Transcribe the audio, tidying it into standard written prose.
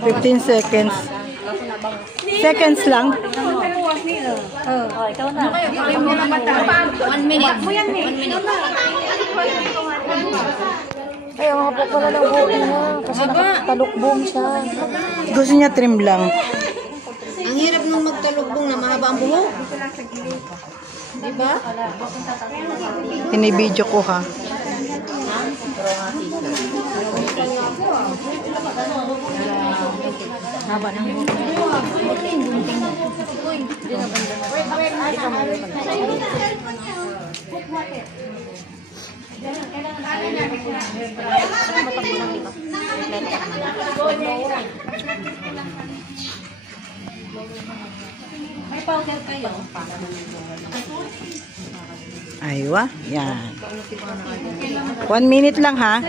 15 seconds. Seconds lang. Ikaw na. 1 minute. 1 minute. Ay, ang haba pala ng buhok niya. Kasi nakatalukbong siya. Gusto niya trim lang. Ang hirap nung magtalubong na mahaba ang buhok. Diba? Inibidyo ko ha. Haba ng buhok. May powder kayo? Aywa. Yan. 1 minute lang ha.